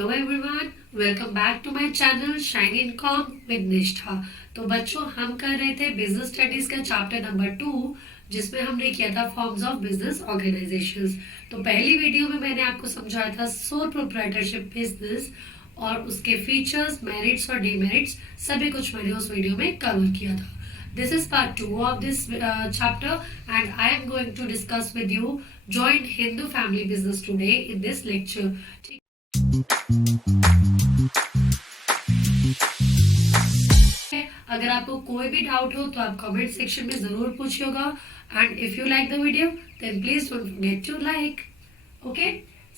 Hello everyone, welcome back to my channel shine in com with Nishtha. तो बच्चों, हम कर रहे थे बिजनेस स्टडीज का चैप्टर नंबर 2, जिसमें हमने किया था फॉर्म्स ऑफ बिजनेस ऑर्गेनाइजेशंस। तो पहली वीडियो में मैंने आपको समझाया था सोल प्रोप्राइटरशिप बिजनेस और उसके फीचर्स, मेरिट्स और डिमेरिट्स सभी कुछ मैंने उस वीडियो में कवर किया था। This is part 2 of this chapter, and I am going to discuss with you joint Hindu family business today in this lecture. अगर आपको कोई भी डाउट हो तो आप कमेंट सेक्शन में जरूर पूछिएगा, and if you like the video then please don't forget to like. Okay,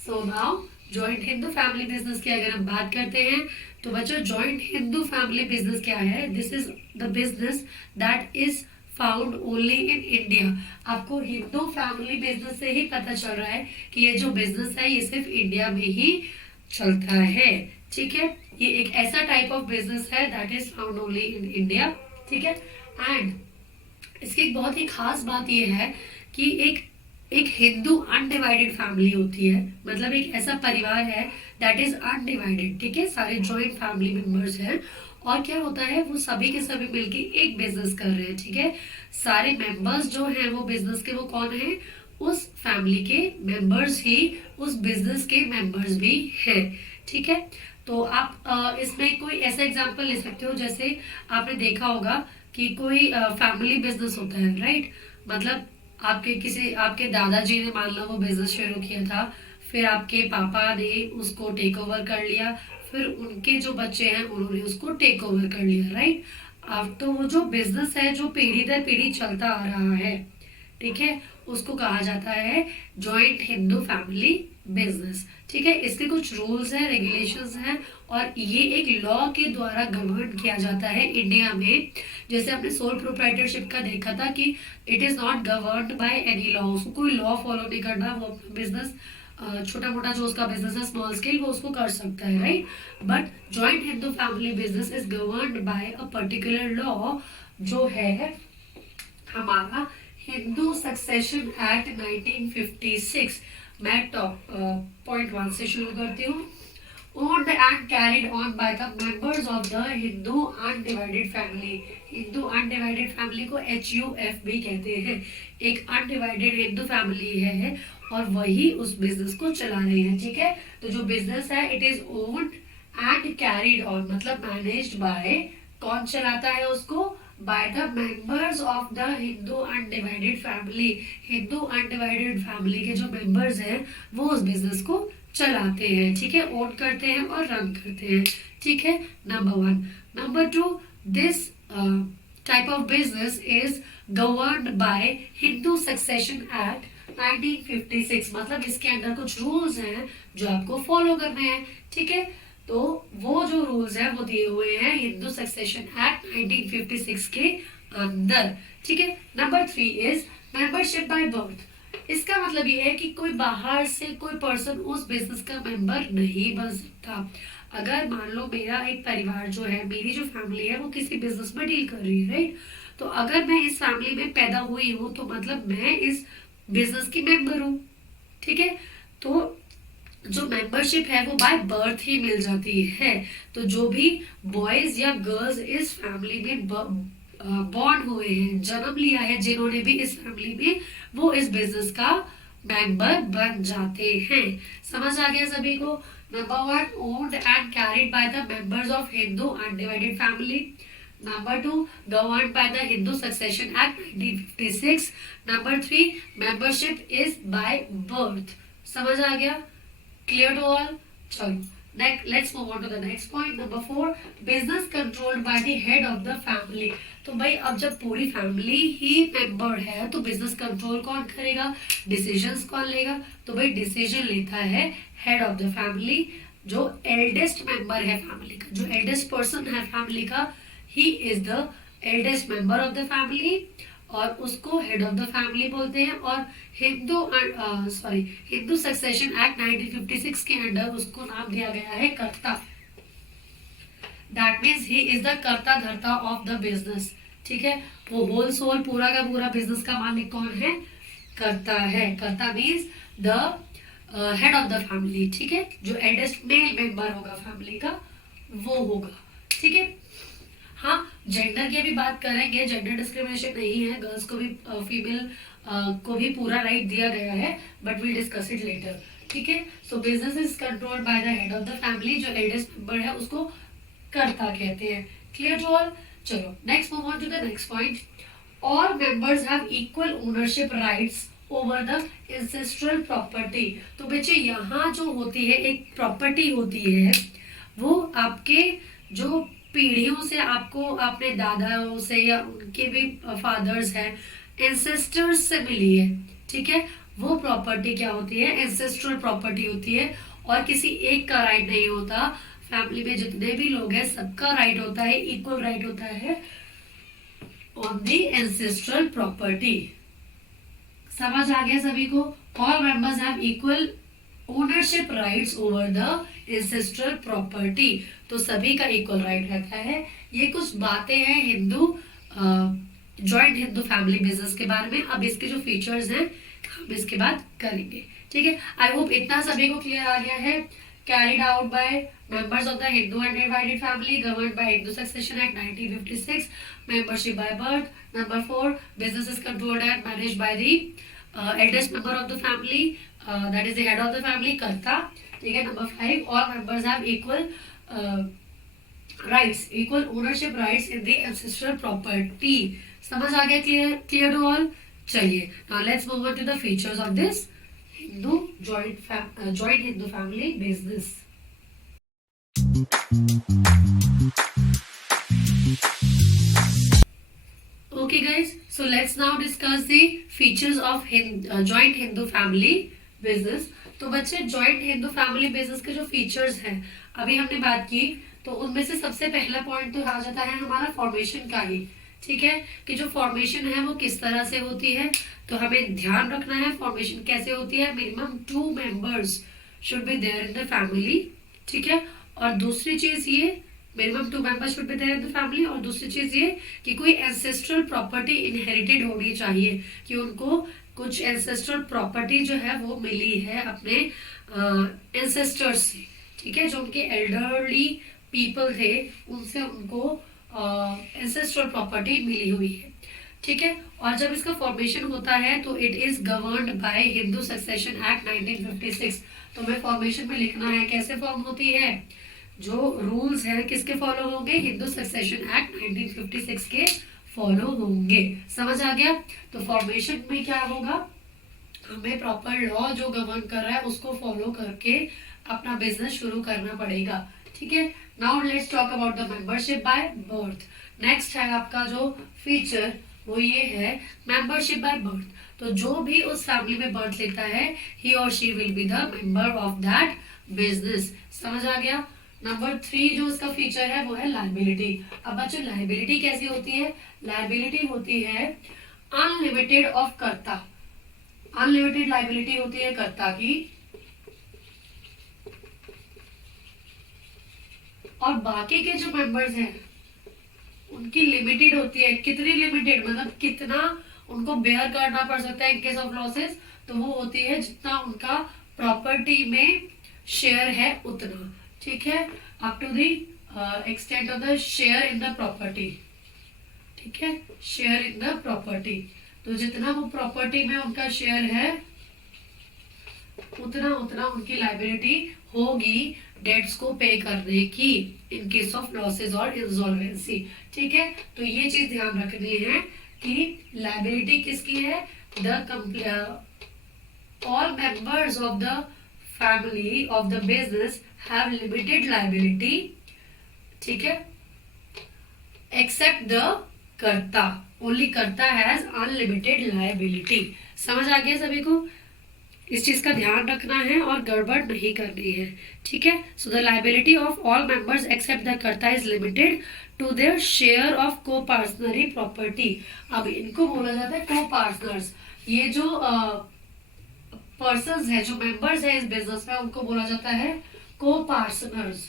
so now joint Hindu family business की अगर हम बात करते हैं तो बच्चों, जॉइंट हिंदू फैमिली बिजनेस क्या है? This is the business that is found only in India. आपको हिंदू फैमिली बिजनेस से ही पता चल रहा है कि ये जो बिजनेस है ये सिर्फ इंडिया में ही चलता है। ठीक है, ये एक ऐसा टाइप ऑफ बिजनेस है that is found only in India. ठीक है, एंड इसकी एक बहुत ही खास बात ये है कि एक हिंदू अनडिवाइडेड फैमिली होती है, मतलब एक ऐसा परिवार है दैट इज अनडिवाइडेड। ठीक है, सारे जॉइंट फैमिली मेंबर्स हैं और क्या होता है, वो सभी के सभी मिलके एक बिजनेस कर रहे हैं। ठीक है, सारे मेंबर्स जो हैं वो बिजनेस के, वो कौन है? उस फैमिली के मेंबर्स ही उस बिजनेस के मेंबर्स भी हैं। ठीक है, तो आप इसमें कोई ऐसा एग्जांपल ले सकते हो, जैसे आपने देखा होगा कि कोई फैमिली बिजनेस होता है, राइट? मतलब आपके दादाजी ने मान लो वो बिजनेस शुरू किया था, फिर आपके पापा ने उसको टेक ओवर कर लिया, फिर उनके जो बच्चे हैं उन्होंने उसको टेक ओवर कर लिया, राइट? अब तो वो जो बिजनेस है जो पीढ़ी दर पीढ़ी चलता आ रहा है, ठीक है, उसको कहा जाता है जॉइंट हिंदू फैमिली बिजनेस। ठीक है, इसके कुछ रूल्स हैं, रेगुलेशंस हैं और ये एक लॉ के द्वारा गवर्न किया जाता है इंडिया में। जैसे हमने सोल प्रोप्राइटरशिप का देखा था कि it is not governed by any law, उसको कोई लॉ फॉलो नहीं करना, वो अपना बिजनेस छोटा मोटा जो उसका बिजनेस है स्मॉल स्केल वो उसको कर सकता है, right? But joint Hindu family business is governed bye a particular law, जो है हमारा हिंदू सक्सेशन एक्ट 1956। मैं पॉइंट 1 से शुरू करती हूँ। owned and carried on by the members of the Hindu undivided family। Hindu undivided family को HUF भी कहते हैं। एक अनडिवाइडेड हिंदू फैमिली है और वही उस बिजनेस को चला रहे हैं। ठीक है, तो जो बिजनेस है it is owned and carried on, मतलब मैनेज्ड बाय, कौन चलाता है उसको? By the members of the Hindu undivided family. Hindu undivided family के जो मेंबर्स हैं वो उस बिजनेस को चलाते हैं। ठीक है, ओन करते हैं और रन करते हैं। ठीक है, number 1। Number 2, this type of business is governed by Hindu succession act 1956। मतलब इसके अंदर कुछ रूल्स हैं जो आपको फॉलो करने हैं। ठीक है, तो वो जो रूल्स हैं वो दिए हुए हैं हिंदू सक्सेशन एक्ट 1956 के अंदर। ठीक है, number 3 is membership by birth. इसका मतलब ये है कि कोई बाहर से कोई पर्सन उस बिजनेस का मेंबर नहीं बन सकता। अगर मान लो मेरा एक परिवार जो है, मेरी जो फैमिली है वो किसी बिजनेस में डील कर रही है, राइट? तो अगर मैं इस फैमिली में पैदा हुई हूँ तो मतलब मैं इस बिजनेस की मेंबर हूँ। ठीक है, तो जो मेंबरशिप है वो बाय बर्थ ही मिल जाती है। तो जो भी बॉयज या गर्ल्स इस फैमिली में बॉर्न हुए हैं, जन्म लिया है जिन्होंने भी इस फैमिली में, वो इस बिजनेस का मेंबर बन जाते हैं। समझ आ गया सभी को? Number 1, owned and carried by the members of Hindu undivided family. Number 2, governed by the Hindu succession act 1956। Number 3, membership is by birth. समझ आ गया? Clear to all? चलो, let's move on to the next point. Number 4, business controlled by the head of the family। तो भाई अब जब पूरी family ही member है तो बिजनेस कंट्रोल कौन करेगा? डिसीजंस कौन लेगा? तो भाई डिसीजन लेता है हेड ऑफ द फैमिली, जो एल्डेस्ट मेंबर है फैमिली का, जो एल्डेस्ट पर्सन है फैमिली का, he is the eldest member of the family और उसको हेड ऑफ द फैमिली बोलते हैं। और हिंदू सक्सेशन एक्ट 1956 के अंडर उसको नाम दिया गया है कर्ता। That means he is the कर्ता धर्ता ऑफ द बिजनेस। ठीक है, वो होल सोल पूरा का पूरा बिजनेस का मालिक कौन है? कर्ता है। कर्ता means the head of the family, ठीक है, जो एल्डेस्ट मेल मेंबर होगा फैमिली का वो होगा, ठीक है। हाँ, जेंडर की अभी बात करेंगे, जेंडर डिस्क्रिमिनेशन नहीं है, गर्ल्स को भी फीमेल को भी पूरा राइट दिया गया है, but we discuss it later, ठीक है। So business is controlled by the head of the family, जो एल्डेस्ट मेंबर है उसको कर्ता कहते हैं। Clear to all? चलो next move on to the next point. All members have equal ownership rights over the ancestral property. तो बच्चे यहाँ जो होती है एक प्रॉपर्टी होती है, वो आपके जो पीढ़ियों से आपको अपने दादाओं से या उनके भी फादर्स हैं, एंसेस्टर्स से मिली है, ठीक है, वो प्रॉपर्टी क्या होती है? एंसेस्ट्रल प्रॉपर्टी होती है, और किसी एक का राइट नहीं होता। फैमिली में जितने भी लोग हैं सबका राइट होता है, इक्वल राइट होता है ऑन द एंसेस्ट्रल प्रॉपर्टी। समझ आ गया सभी को? All members have equal ownership rights over the ancestral property, तो सभी का इक्वल राइट रहता है। ये कुछ बातें हैं Hindu joint Hindu family business के बारे में। अब इसके जो फीचर्स हैं हम इसके बाद करेंगे, ठीक है। आई होप इतना सभी को क्लियर आ गया है। Carried out by members of the Hindu undivided family governed by Hindu succession act 1956, membership by birth. Number 4, business is controlled and managed by the eldest member of the family, that is the head of the family, karta, ठीक है। Number 5, all members have equal rights, equal ownership rights in the ancestral property. समझ आ गया? Clear to all? चलिए now let's move on to the features of this Hindu joint Hindu family business. Okay guys, so let's now discuss the features of joint Hindu family business। तो बच्चे joint Hindu family business के जो features हैं अभी हमने बात की, तो उनमें से सबसे पहला पॉइंट तो आ जाता है हमारा फॉर्मेशन का ही, ठीक है, कि जो फॉर्मेशन है वो किस तरह से होती है। तो हमें ध्यान रखना है फॉर्मेशन कैसे होती है। Minimum 2 members should be there in the family, ठीक है। और दूसरी चीज ये, minimum 2 members should be there in the family, और दूसरी चीज ये कि कोई एंसेस्ट्रल प्रॉपर्टी इनहेरिटेड होनी चाहिए, कि उनको कुछ एंसेस्ट्रल प्रॉपर्टी जो है वो मिली है अपने एंसेस्टर्स से, ठीक है, जो उनके एल्डरली पीपल थे उनसे उनको एंसेस्ट्रल प्रॉपर्टी मिली हुई है, ठीक है। और जब इसका फॉर्मेशन होता है तो it is governed by Hindu succession act 1956। तो हमें फॉर्मेशन में लिखना है कैसे फॉर्म होती है, जो रूल्स है किसके फॉलो होंगे, हिंदू सक्सेशन एक्ट 1956 के फॉलो होंगे। समझ आ गया? तो फॉर्मेशन में क्या होगा, हमें प्रॉपर लॉ जो गवर्न कर रहा है उसको फॉलो करके अपना बिजनेस शुरू करना पड़ेगा, ठीक है। Now let's talk about the membership by birth. Next है आपका जो फीचर वो ये है मेंबरशिप बाय बर्थ। तो जो भी उस फैमिली में बर्थ लेता है ही और she will be the member of that business. समझ आ गया? नंबर 3 जो उसका फीचर है वो है लायबिलिटी। अब बच्चों लायबिलिटी कैसी होती है? लायबिलिटी होती है अनलिमिटेड ऑफ कर्ता, अनलिमिटेड लायबिलिटी होती है कर्ता की, और बाकी के जो मेंबर्स हैं उनकी लिमिटेड होती है। कितनी लिमिटेड, मतलब कितना उनको बेयर करना पड़ सकता है इन केस ऑफ लॉसेस, तो वो होती है जितना उनका प्रॉपर्टी में शेयर है उतना, ठीक है, up to the extent of the share in the property, ठीक है, शेयर इन द प्रॉपर्टी। तो जितना वो प्रॉपर्टी में उनका शेयर है उतना उतना उनकी लायबिलिटी होगी डेट्स को पे करने की इन केस ऑफ लॉसेस और इंसॉल्वेंसी, ठीक है। तो ये चीज ध्यान रखनी है कि लायबिलिटी किसकी है, the all members of the family of the business have limited liability, ठीक है, एक्सेप्ट द कर्ता, ओनली कर्ता हैज अनलिमिटेड लायबिलिटी। समझ आ गया सभी को? इस चीज का ध्यान रखना है और गड़बड़ नहीं करनी है, ठीक है। So the liability of all members except the karta is limited to their share of coparcenary property. अब इनको बोला जाता है को पार्टनर्स। ये जो पर्संस है, जो मेंबर्स है इस बिजनेस में, उनको बोला जाता है को पार्टनर्स।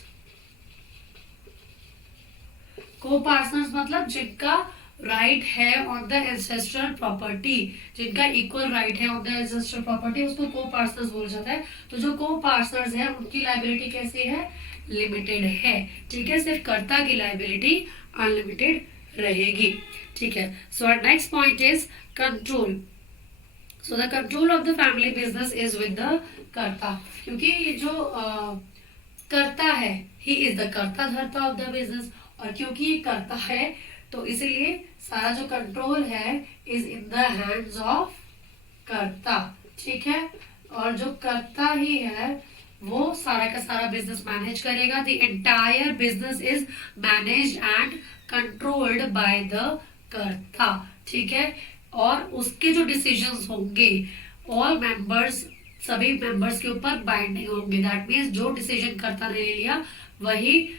को पार्टनर्स मतलब जिनका राइट है ऑन द एंसेस्ट्रल प्रॉपर्टी, जिनका इक्वल राइट है ऑन द एंसेस्ट्रल प्रॉपर्टी, उसको को पार्टनर्स बोला जाता है। तो जो को पार्टनर्स है उनकी लाइबिलिटी कैसी है, लिमिटेड है। ठीक है, सिर्फ कर्ता की लाइबिलिटी अनलिमिटेड रहेगी। ठीक है, so our next point is control. So the control of the family business is with the karta, क्योंकि ये जो कर्ता है, ही इज द कर्ता धर्ता ऑफ द बिजनेस, और क्योंकि ये कर्ता है तो इसीलिए सारा जो कंट्रोल है is in the hands of karta. ठीक है, और जो कर्ता ही है वो सारा का सारा बिजनेस मैनेज करेगा। The entire business is managed and controlled by the karta. ठीक है, और उसके जो डिसीजंस होंगे ऑल मेंबर्स, सभी मेंबर्स के ऊपर बाइंडिंग होंगे। दैट मीन्स जो डिसीजन कर्ता ने ले लिया वही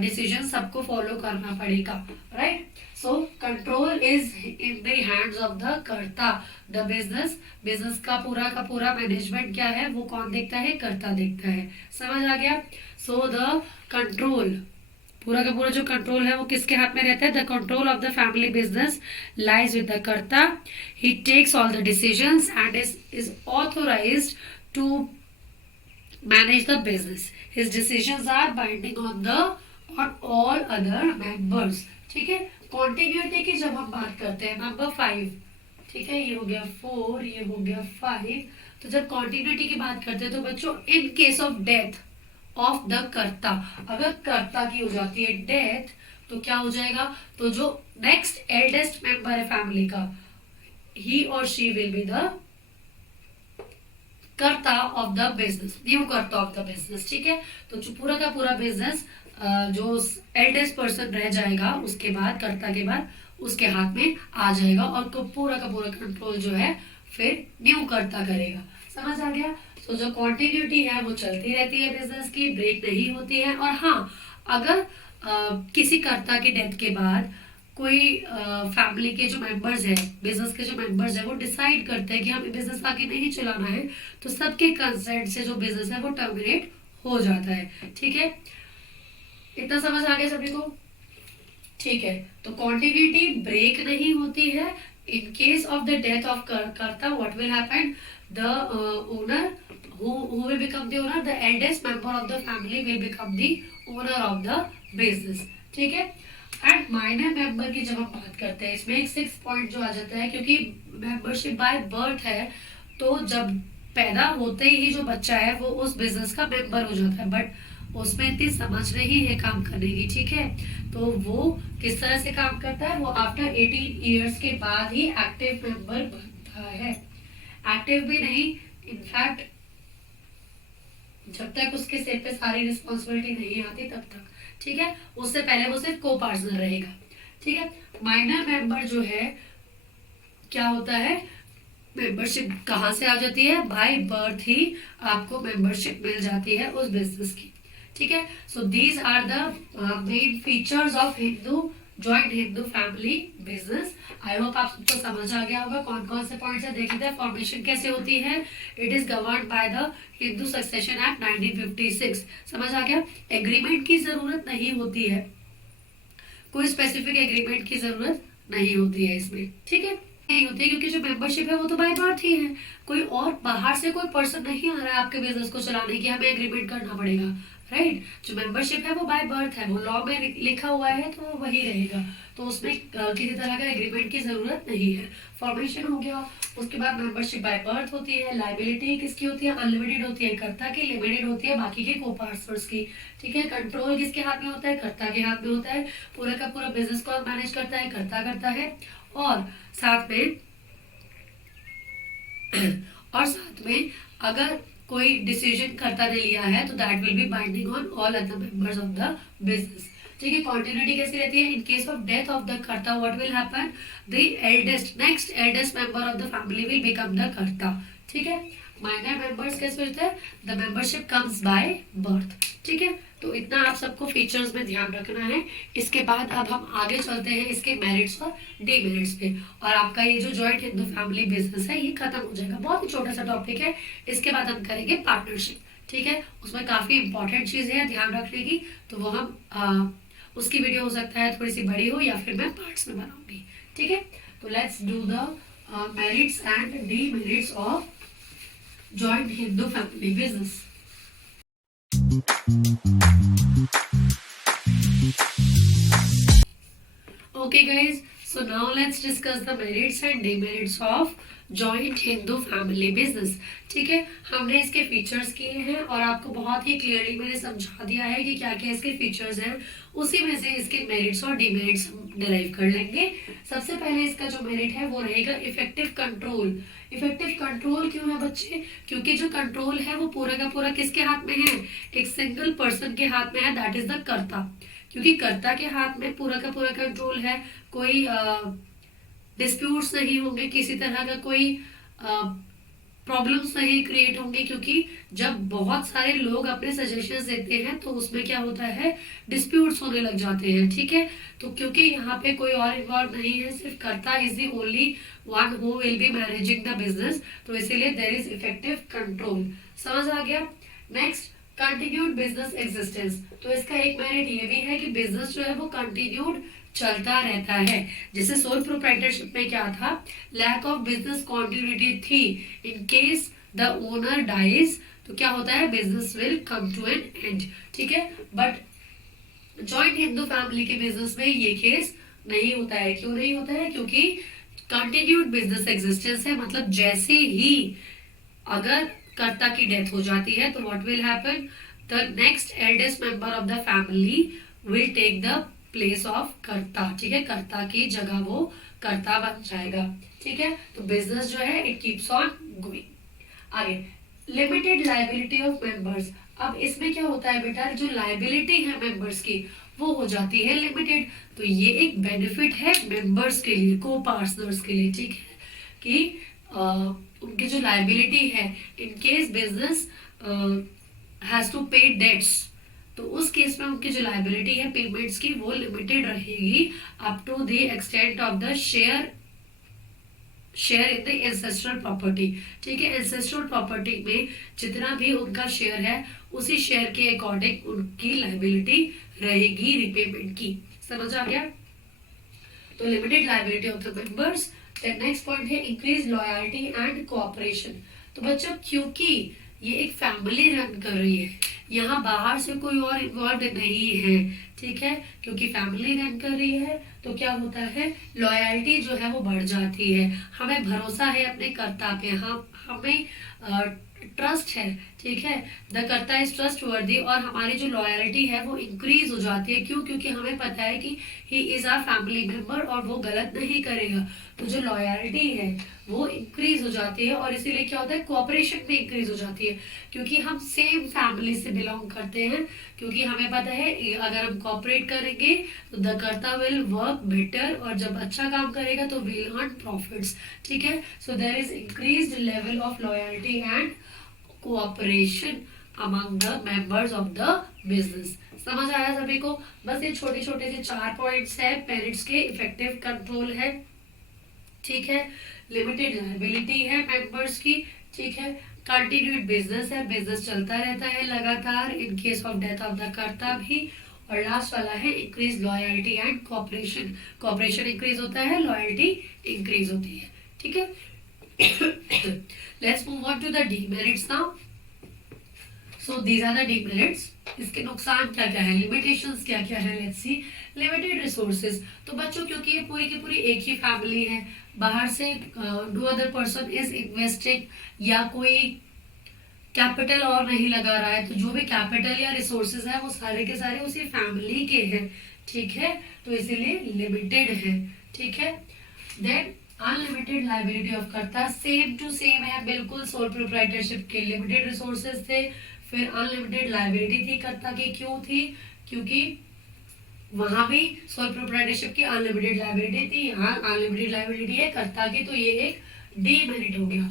डिसीजन सबको फॉलो करना पड़ेगा। Right, so control is in the hands of the कर्ता। द बिजनेस का पूरा मैनेजमेंट क्या है वो कौन देखता है, कर्ता देखता है। समझ आ गया। सो द कंट्रोल, पूरा का पूरा जो कंट्रोल है वो किसके हाथ में रहता है, the control of the family business lies with the karta. He takes all the decisions and is authorised to manage the business. His decisions are binding on all other members. ठीक है, कॉन्टिन्यूटी की जब हम बात करते हैं, नंबर 5, ठीक है, ये हो गया 4, ये हो गया 5। तो जब कॉन्टिन्यूटी की बात करते हैं तो बच्चों इन case of death of the कर्ता, अगर कर्ता की हो जाती है डेथ तो क्या हो जाएगा, तो जो नेक्स्ट एल्डेस्ट मेंबर है फैमिली का, ही और शी विल बी द कर्ता ऑफ द बिजनेस, न्यू कर्ता ऑफ द बिजनेस। ठीक है, तो जो पूरा का पूरा बिजनेस जो एल्डेस्ट पर्सन रह जाएगा उसके बाद, कर्ता के बाद उसके हाथ में आ जाएगा, और पूरा का पूरा कंट्रोल जो है फिर न्यू कर्ता करेगा। समझ आ गया। तो जो कॉन्टिन्यूटी है वो चलती रहती है बिजनेस की, ब्रेक नहीं होती है। और हाँ, अगर किसी कर्ता के डेथ के बाद कोई फैमिली के जो मेंबर्स है, बिजनेस के जो मेंबर्स है, वो डिसाइड करते हैं कि हमें बिजनेस आगे नहीं चलाना है, तो सबके कंसेंट से जो बिजनेस है वो टर्मिनेट हो जाता है। ठीक है, इतना समझ आ गया सभी को। ठीक है, तो कॉन्टिन्यूटी ब्रेक नहीं होती है। In case of the death of karta what will happen, the owner who will become the owner, the eldest member of the family will become the owner of the business। ठीक है, and minor member की जब हम बात करते हैं इसमें एक 6 पॉइंट जो आ जाता है, क्योंकि मेंबरशिप बाय बर्थ है तो जब पैदा होते ही जो बच्चा है वो उस बिजनेस का मेंबर हो जाता है, बट उसमें इतनी समझ नहीं है काम करने की। ठीक है, तो वो किस तरह से काम करता है, वो आफ्टर 18 ईयर्स के बाद ही एक्टिव मेंबर बनता है। एक्टिव भी नहीं, इनफैक्ट जब तक उसके सिर पे सारी रिस्पॉन्सिबिलिटी नहीं आती तब तक। ठीक है, उससे पहले वो सिर्फ को पार्टनर रहेगा। ठीक है, माइनर मेंबर जो है क्या होता है, मेंबरशिप कहाँ से आ जाती है, बाय बर्थ ही आपको मेंबरशिप मिल जाती है उस बिजनेस की। ठीक है, so these are the main features of joint Hindu family business. I hope आप सबको समझ आ गया होगा कौन कौन से पॉइंट्स है। देख लेते हैं फॉर्मेशन कैसे होती है। It is governed by the Hindu succession act 1956। समझ आ गया। एग्रीमेंट की जरूरत नहीं होती है, कोई स्पेसिफिक एग्रीमेंट की जरूरत नहीं होती है इसमें। ठीक है, नहीं होती है क्योंकि जो मेंबरशिप है वो तो बाय बर्थ ही है। कोई और बाहर से कोई पर्सन नहीं आ रहा है आपके बिजनेस को चलाने की, हमें एग्रीमेंट करना पड़ेगा। राइट, जो मेंबरशिप है वो बाय बर्थ है, वो लॉ में लिखा हुआ है तो वो वही रहेगा, तो उसमें किसी तरह का एग्रीमेंट की जरूरत नहीं है। फॉर्मेशन हो गया, उसके बाद मेंबरशिप बाय बर्थ होती है। लाइबिलिटी किसकी होती है, अनलिमिटेड होती है कर्ता की, लिमिटेड होती है बाकी के को पार्टनर्स की। ठीक है, कंट्रोल किसके हाथ में होता है, कर्ता के हाथ में होता है। पूरा का पूरा बिजनेस को मैनेज करता है कर्ता करता है, और साथ में अगर कोई डिसीजन कर्ता ने लिया है तो that will be binding on all other members of the business. ठीक है, कॉन्टिन्यूटी कैसी रहती है, in case of death of the karta what will happen, the next eldest member of the family will become the karta. ठीक है, minor members कैसे होते हैं, the membership comes by birth. ठीक है, तो इतना आप सबको फीचर्स में ध्यान रखना है। इसके बाद अब हम आगे चलते हैं इसके मेरिट्स और डिमेरिट्स पे, और आपका ये जो जॉइंट हिंदू फैमिली बिजनेस है ये खत्म हो जाएगा। बहुत ही छोटा सा टॉपिक है। इसके बाद हम करेंगे पार्टनरशिप। ठीक है, उसमें काफी इंपॉर्टेंट चीजें हैं ध्यान रखने की, तो वो हम उसकी वीडियो हो सकता है थोड़ी सी बड़ी हो या फिर मैं पार्ट्स में बनाऊंगी। ठीक है, तो let's do the merits and demerits of joint Hindu family business. Okay guys, so now let's discuss the merits and demerits of joint Hindu family business. ठीक है, हमने इसके फीचर्स किए हैं और आपको बहुत ही क्लियरली मैंने समझा दिया है कि क्या क्या इसके फीचर्स हैं. उसी में से इसके मेरिट्स और डिमेरिट्स हम डिराइव कर लेंगे. सबसे पहले इसका जो मेरिट है वो रहेगा इफेक्टिव कंट्रोल. इफेक्टिव कंट्रोल क्यों है बच्चे? क्योंकि जो कंट्रोल है वो पूरा का पूरा किसके हाथ में है? एक सिंगल पर्सन के हाथ में है, दैट इज द कर्ता. क्योंकि कर्ता के हाथ में पूरा का पूरा कंट्रोल है, कोई डिस्प्यूट्स नहीं होंगे, किसी तरह का कोई प्रॉब्लम्स नहीं क्रिएट होंगे. क्योंकि जब बहुत सारे लोग अपने सजेशंस देते हैं तो उसमें क्या होता है, डिस्प्यूट्स होने लग जाते हैं. ठीक है, तो क्योंकि यहाँ पे कोई और इन्वॉल्व नहीं है, सिर्फ कर्ता is the only one who will be managing the business, तो इसीलिए देयर इज इफेक्टिव कंट्रोल. समझ आ गया? Next, continued business existence. तो इसका एक मेरिट ये भी है कि बिजनेस जो है वो कंटिन्यूड चलता रहता है. जैसे सोल प्रोप्राइटरशिप में क्या था, लैक ऑफ बिजनेस कॉन्टिन्यूटी थी. In case the owner dies तो क्या होता है, business will come to an end. ठीक है, बट जॉइंट हिंदू फैमिली के बिजनेस में ये केस नहीं होता है. क्यों नहीं होता है? क्योंकि कंटिन्यूड बिजनेस एग्जिस्टेंस है. मतलब जैसे ही अगर कर्ता की डेथ हो जाती है तो what will happen, the next eldest member of the family will take the place of karta. ठीक है, कर्ता की जगह वो कर्ता बन जाएगा. ठीक है, तो बिजनेस जो है इट कीप्स ऑन गोइंग. आगे, लिमिटेड लायबिलिटी ऑफ मेंबर्स. अब इसमें क्या होता है बेटा, जो लायबिलिटी है मेंबर्स की वो हो जाती है लिमिटेड. तो ये एक बेनिफिट है मेंबर्स के लिए, को पार्टनर्स के लिए. ठीक है, कि उनकी जो लायबिलिटी है, in case business has to pay debts, तो उस केस में उनकी जो लायबिलिटी है पेमेंट्स की वो लिमिटेड रहेगी up to the extent of the share in the ancestral property. ठीक है, एंसेस्ट्रल प्रॉपर्टी में जितना भी उनका शेयर है उसी शेयर के अकॉर्डिंग उनकी लायबिलिटी रहेगी रिपेमेंट की. समझ आ गया? तो limited liability of the members. Next point है इंक्रीज लॉयल्टी एंड कोऑपरेशन. तो बच्चों क्योंकि ये एक फैमिली रन कर रही है, यहाँ बाहर से कोई और इन्वॉल्व नहीं है. ठीक है, क्योंकि फैमिली रन कर रही है तो क्या होता है, लॉयल्टी जो है वो बढ़ जाती है. हमें भरोसा है अपने कर्ता पे, हमें ट्रस्ट है. ठीक है, द कर्ता इज ट्रस्ट वर्दी, और हमारी जो लॉयल्टी है वो इंक्रीज हो जाती है. क्यों? क्योंकि हमें पता है कि he is our family member और वो गलत नहीं करेगा. तो जो लॉयल्टी है वो इंक्रीज हो जाती है और इसीलिए क्या होता है, कोऑपरेशन भी इंक्रीज हो जाती है. क्योंकि हम सेम फैमिली से बिलोंग करते हैं, क्योंकि हमें पता है अगर हम कोऑपरेट करेंगे तो द कर्ता विल वर्क बेटर, और जब अच्छा काम करेगा तो विल अर्न प्रॉफिट्स. ठीक है, so there is increased level of loyalty and cooperation among the members of the business. समझ आया सभी को? बस ये छोटे छोटे से 4 पॉइंट्स है पेरेंट्स के. इफेक्टिव कंट्रोल है, ठीक है, लिमिटेड लायबिलिटी है मेंबर्स की, ठीक है, कंटिन्यूड बिजनेस है, बिजनेस चलता रहता है लगातार in case of death of the karta भी, और लास्ट वाला है increase loyalty and cooperation. Cooperation increase होता है, लॉयल्टी इंक्रीज होती है. ठीक है, let's move on to the demerits now. So these are the demerits. इसके नुकसान क्या क्या है, लिमिटेशंस क्या क्या है, लेट्स सी. Limited resources. तो बच्चों क्योंकि ये पूरी की पूरी एक ही फैमिली है, बाहर से no other person is investing या कोई कैपिटल और नहीं लगा रहा है, तो जो भी कैपिटल या रिसोर्सेज है वो सारे के सारे उसी फैमिली के हैं. ठीक है, तो इसीलिए लिमिटेड है. ठीक है, देन अनलिमिटेड लायबिलिटी ऑफ कर्ता. सेम टू सेम है बिल्कुल. सोल प्रोप्राइटरशिप के लिमिटेड रिसोर्सेज थे, फिर अनलिमिटेड लायबिलिटी थी कर्ता की. क्यों थी? क्योंकि वहां भी सोल प्रोप्राइटरशिप की अनलिमिटेड लायबिलिटी थी, यहाँ अनलिमिटेड लायबिलिटी है कर्ता की, तो ये एक डीमेरिट हो गया.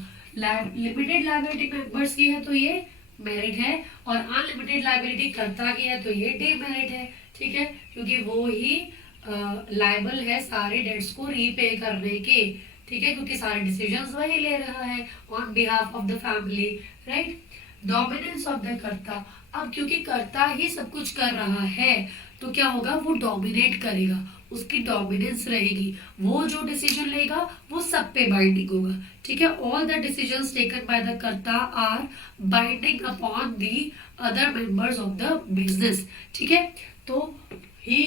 लिमिटेड लायबिलिटी मेंबर्स की है तो ये मेरिट है, और अनलिमिटेड लायबिलिटी कर्ता की है तो ये डीमेरिट है. ठीक है, क्योंकि वो ही लायबल है सारे डेट्स को रीपे करने के. ठीक है, क्योंकि सारे डिसीजंस वही ले रहा है on behalf of the family, right. Dominance of the कर्ता. अब क्योंकि कर्ता ही सब कुछ कर रहा है तो क्या होगा, वो डोमिनेट करेगा, उसकी डोमिनेंस रहेगी, वो जो डिसीजन लेगा वो सब पे बाइंडिंग होगा। ठीक है, all the decisions taken by the karta are binding upon the other members of the business. ठीक है, तो ही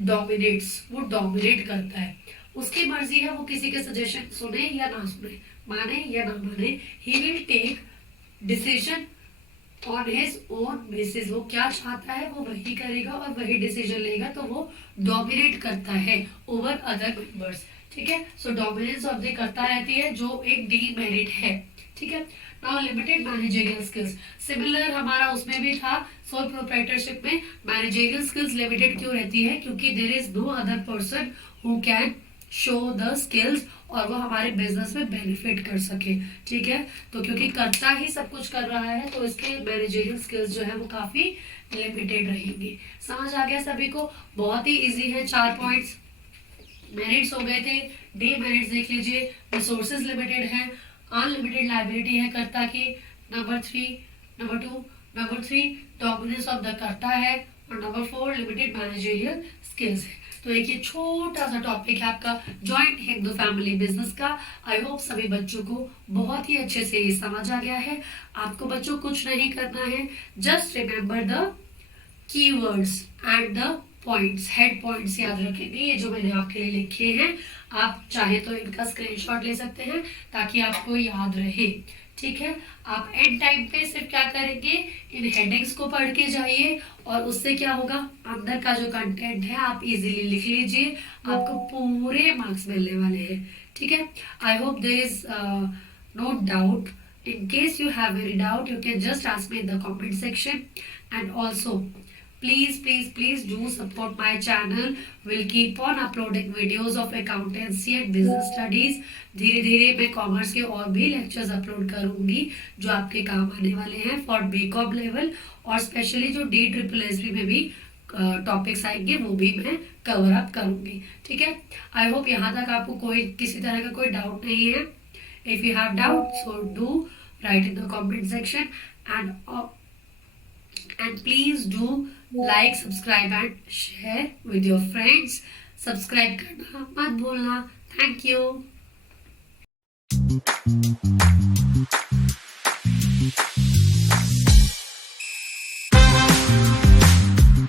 डोमिनेट्स, वो डोमिनेट करता है, उसकी मर्जी है वो किसी के सजेशन सुने या ना सुने, माने या ना माने, he will take decision on his own basis. वो क्या चाहता है वो वही करेगा और वही डिसीजन लेगा, तो वो डोमिनेट करता है ओवर अदर मेंबर्स। ठीक है, सो डोमिनेंस ऑफ द करता रहती है, जो एक डीमेरिट है। ठीक है, now limited managerial skills, similar हमारा उसमें भी था, सोल प्रोप्राइटरशिप में मैनेजरियल स्किल्स लिमिटेड क्यों रहती है, क्योंकि there is no other person who can show the skills और वो हमारे बिजनेस में बेनिफिट कर सके। ठीक है, तो क्योंकि कर्ता ही सब कुछ कर रहा है तो इसके मैनेजरियल स्किल्स जो है वो काफी लिमिटेड रहेंगी। समझ आ गया सभी को, बहुत ही इजी है, 4 पॉइंट्स। मेरिट्स हो गए थे, डी मेरिट्स देख लीजिए, रिसोर्सेज लिमिटेड है, अनलिमिटेड लाइबिलिटी है कर्ता की, नंबर 2 डोमिनेंस ऑफ द कर्ता है, और नंबर 4 लिमिटेड मैनेजरियल स्किल्स है। तो एक ये छोटा सा टॉपिक है आपका जॉइंट हिंदू फैमिली बिजनेस का। आई होप सभी बच्चों को बहुत ही अच्छे से ये समझ आ गया है। आपको बच्चों कुछ नहीं करना है, just remember the keywords and the points, head points याद रखेंगे, ये जो मैंने आपके लिए लिखे हैं। आप चाहे तो इनका स्क्रीनशॉट ले सकते हैं ताकि आपको याद रहे। ठीक है, आप एंड टाइम पे सिर्फ क्या करेंगे, इन हेडिंग्स को पढ़ के जाइए और उससे क्या होगा, अंदर का जो कंटेंट है आप इजीली लिख लीजिए, आपको पूरे मार्क्स मिलने वाले हैं। ठीक है, I hope there is no doubt. In case you have any doubt, you can just ask me in the comment section. And also, please do support my channel. We'll keep on uploading videos of accountancy and business studies. धीरे धीरे मैं commerce के और भी lectures upload करूंगी जो आपके काम आने वाले हैं फॉर बीकॉम लेवल, और स्पेशली जो DSSS में भी टॉपिक्स आएंगे वो भी मैं कवर अप करूंगी। ठीक है, आई होप यहाँ तक आपको कोई किसी तरह का कोई डाउट नहीं है। If you have doubts, so do write in the comment section, and please do like, subscribe and share with your friends. Subscribe करना मत भूलना। Thank you.